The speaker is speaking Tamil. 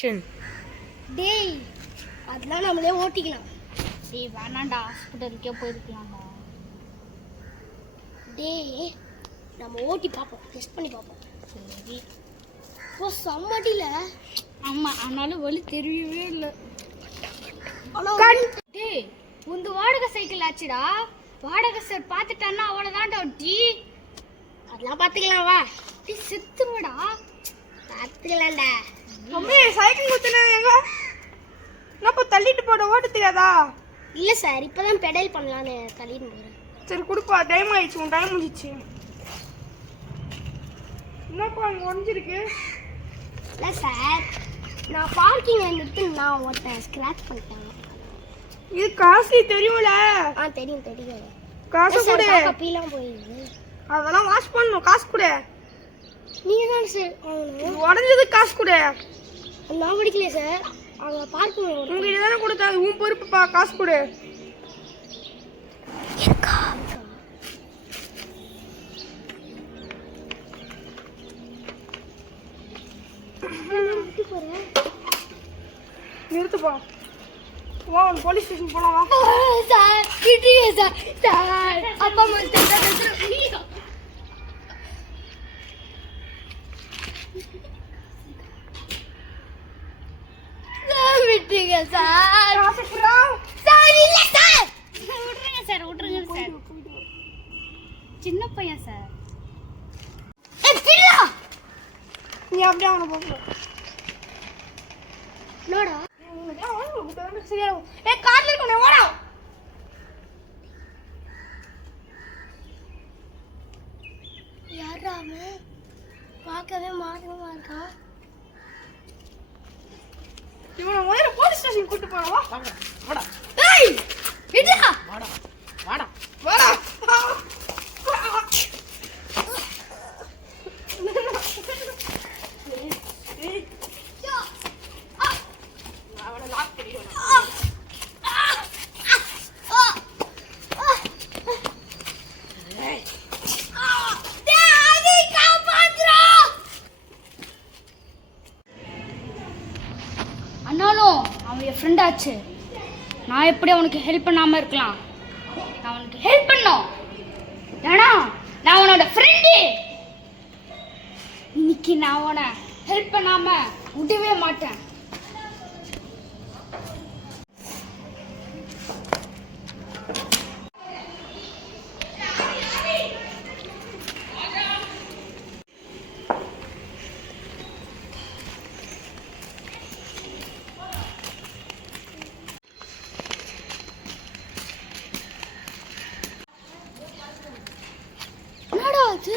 டேய் அதெல்லாம் நம்மளே ஓட்டிக்கலாம். டேய் வேணாண்டா, ஹாஸ்பிட்டலுக்கே போயிருக்கலாம்டா. டேய் நம்ம ஓட்டி பார்ப்போம், டெஸ்ட் பண்ணி பார்ப்போம். சரி. ஓ சம்மடியில். ஆமாம், ஆனாலும் வலி தெரியவே இல்லை. டேய் உந்த வாடகை சைக்கிள் ஆச்சுடா. வாடகை சார் பார்த்துட்டான்னா அவ்வளோதான்டா டீ. அதெல்லாம் பார்த்துக்கலாம் வா. டீ செத்துருவடா. பார்த்துக்கலாம்டா. மம்மி சைக்கிள் குத்துனேன் எங்க? என்னப்பா தள்ளிட்டு போட ஓட்ட தெரியாதா? இல்லை சார், இப்போ தான் பெடல் பண்ணலான்னு தள்ளிட்டு போகிறேன். சரி கொடுப்பா, டைம் ஆயிடுச்சு, உன் டைம் முடிஞ்சிச்சு. என்னப்பா அங்கே உடஞ்சிருக்கு? இல்லை சார், நான் பார்க்கிங்கில் நிறுத்தி நான் ஒருத்தன் ஸ்க்ராட்ச் பண்ணிட்டேன். இது காஸ்ட்லி தெரியும்ல? தெரியும் தெரியும். காசு கொடு. கப்பிலாம் போயிடுது. அதெல்லாம் வாஷ் பண்ணணும், காசு கொடு. நீங்கள் தான் சார் உடஞ்சது காசு கொடு. நான் பிடிக்கலையே சார், அவங்க பார்க்கிங் உங்ககிட்ட தானே கொடுத்தா, அது உன் பொறுப்புப்பா, காசு கொடு. நிறுத்துப்பா, வா போலீஸ் ஸ்டேஷன் போலாம் வா. சார் விட்டுருங்க சார். சார் அப்பா அம்மா விட்டுருங்க சார். சார் இல்லை சார், விட்டுருங்க சார், விட்டுருங்க சார். சின்ன பையன் சார். நீ அப்படியே அவனை போக என்னடா சரியாகும். ஏ கார்ல இருக்கணும், ஓடா. யாரா அவன்? பார்க்கவே மாதமா இருக்கான். இவனை முதல்ல போலீஸ் ஸ்டேஷன் கூட்டு போறவா. வாடா ஏய் விடுடா. வாடா வாடா வாடா. ஆனாலும் அவன் என் ஃப்ரெண்ட் ஆச்சு. நான் எப்படி அவனுக்கு ஹெல்ப் பண்ணாமல் இருக்கலாம்? நான் அவனுக்கு ஹெல்ப் பண்ணோம். ஏன்னா நான் அவனோட ஃப்ரெண்டு. இன்னைக்கு நான் அவனை ஹெல்ப் பண்ணாம விடவே மாட்டேன். என்னடா அது?